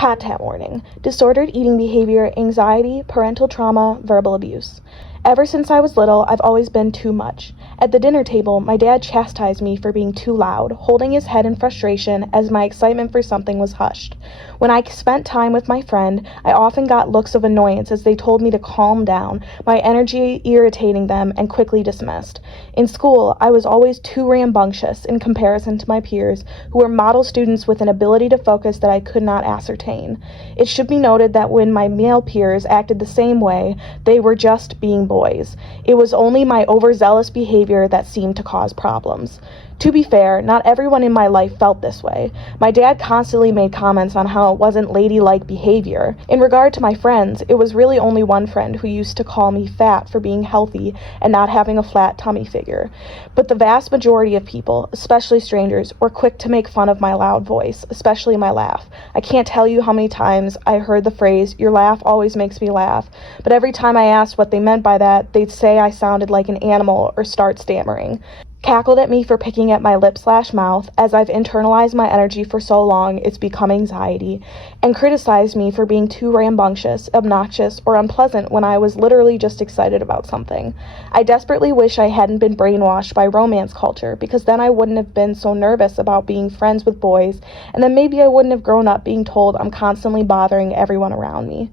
Content warning: disordered eating behavior, anxiety, parental trauma, verbal abuse. Ever since I was little, I've always been too much. At the dinner table, my dad chastised me for being too loud, holding his head in frustration as my excitement for something was hushed. When I spent time with my friend, I often got looks of annoyance as they told me to calm down, my energy irritating them and quickly dismissed. In school, I was always too rambunctious in comparison to my peers, who were model students with an ability to focus that I could not ascertain. It should be noted that when my male peers acted the same way, they were just being boys. It was only my overzealous behavior that seemed to cause problems. To be fair, not everyone in my life felt this way. My dad constantly made comments on how it wasn't ladylike behavior. In regard to my friends, it was really only one friend who used to call me fat for being healthy and not having a flat tummy figure. But the vast majority of people, especially strangers, were quick to make fun of my loud voice, especially my laugh. I can't tell you how many times I heard the phrase, "Your laugh always makes me laugh," but every time I asked what they meant by that, they'd say I sounded like an animal or start stammering. Cackled at me for picking at my lip/mouth, as I've internalized my energy for so long it's become anxiety, and criticized me for being too rambunctious, obnoxious, or unpleasant when I was literally just excited about something. I desperately wish I hadn't been brainwashed by romance culture, because then I wouldn't have been so nervous about being friends with boys, and then maybe I wouldn't have grown up being told I'm constantly bothering everyone around me.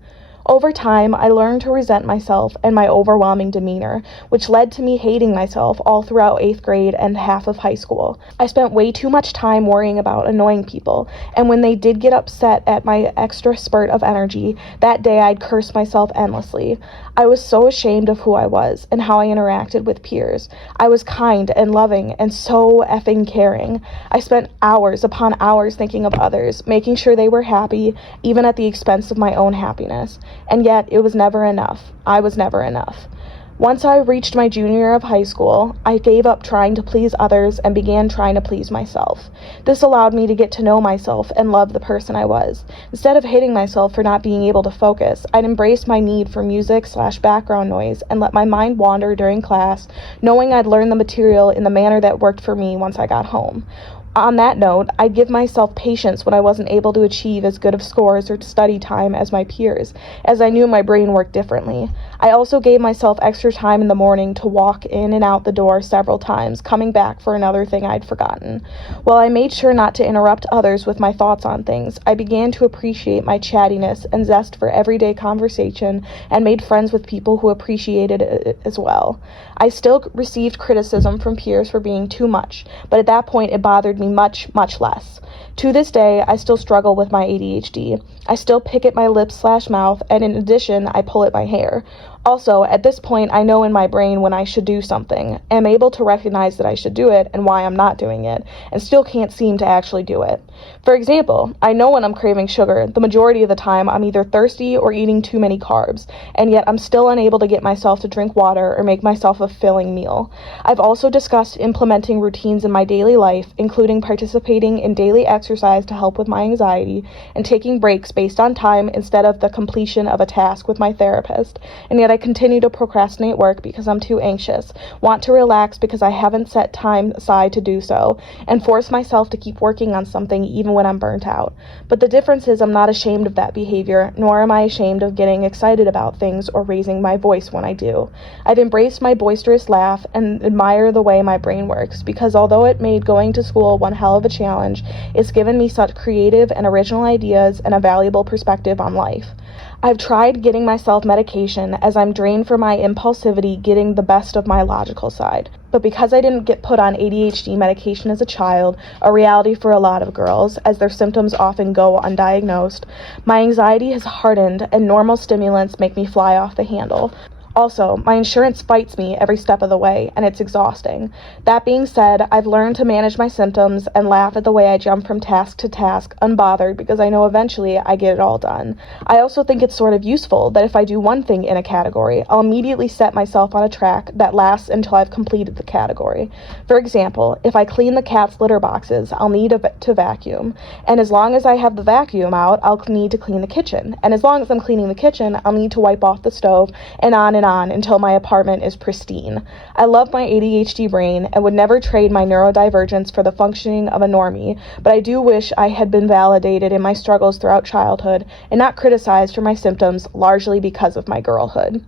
Over time, I learned to resent myself and my overwhelming demeanor, which led to me hating myself all throughout 8th grade and half of high school. I spent way too much time worrying about annoying people, and when they did get upset at my extra spurt of energy, that day I'd curse myself endlessly. I was so ashamed of who I was and how I interacted with peers. I was kind and loving and so effing caring. I spent hours upon hours thinking of others, making sure they were happy, even at the expense of my own happiness. And yet, it was never enough. I was never enough. Once I reached my junior year of high school, I gave up trying to please others and began trying to please myself. This allowed me to get to know myself and love the person I was. Instead of hating myself for not being able to focus, I'd embrace my need for music/background noise and let my mind wander during class, knowing I'd learn the material in the manner that worked for me once I got home. On that note, I'd give myself patience when I wasn't able to achieve as good of scores or study time as my peers, as I knew my brain worked differently. I also gave myself extra time in the morning to walk in and out the door several times, coming back for another thing I'd forgotten. While I made sure not to interrupt others with my thoughts on things, I began to appreciate my chattiness and zest for everyday conversation and made friends with people who appreciated it as well. I still received criticism from peers for being too much, but at that point it bothered me much, much less. To this day, I still struggle with my ADHD. I still pick at my lips/mouth, and in addition, I pull at my hair. Also, at this point, I know in my brain when I should do something, am able to recognize that I should do it and why I'm not doing it, and still can't seem to actually do it. For example, I know when I'm craving sugar. The majority of the time, I'm either thirsty or eating too many carbs, and yet I'm still unable to get myself to drink water or make myself a filling meal. I've also discussed implementing routines in my daily life, including participating in daily exercise to help with my anxiety, and taking breaks based on time instead of the completion of a task with my therapist, and yet I continue to procrastinate work because I'm too anxious, want to relax because I haven't set time aside to do so, and force myself to keep working on something even when I'm burnt out. But the difference is I'm not ashamed of that behavior, nor am I ashamed of getting excited about things or raising my voice when I do. I've embraced my boisterous laugh and admire the way my brain works, because although it made going to school one hell of a challenge, it's given me such creative and original ideas and a valuable perspective on life. I've tried getting myself medication as I'm drained from my impulsivity getting the best of my logical side. But because I didn't get put on ADHD medication as a child, a reality for a lot of girls, as their symptoms often go undiagnosed, my anxiety has hardened and normal stimulants make me fly off the handle. Also, my insurance fights me every step of the way, and it's exhausting. That being said, I've learned to manage my symptoms and laugh at the way I jump from task to task, unbothered, because I know eventually I get it all done. I also think it's sort of useful that if I do one thing in a category, I'll immediately set myself on a track that lasts until I've completed the category. For example, if I clean the cat's litter boxes, I'll need to vacuum. And as long as I have the vacuum out, I'll need to clean the kitchen. And as long as I'm cleaning the kitchen, I'll need to wipe off the stove, and on and on until my apartment is pristine. I love my ADHD brain and would never trade my neurodivergence for the functioning of a normie, but I do wish I had been validated in my struggles throughout childhood and not criticized for my symptoms largely because of my girlhood.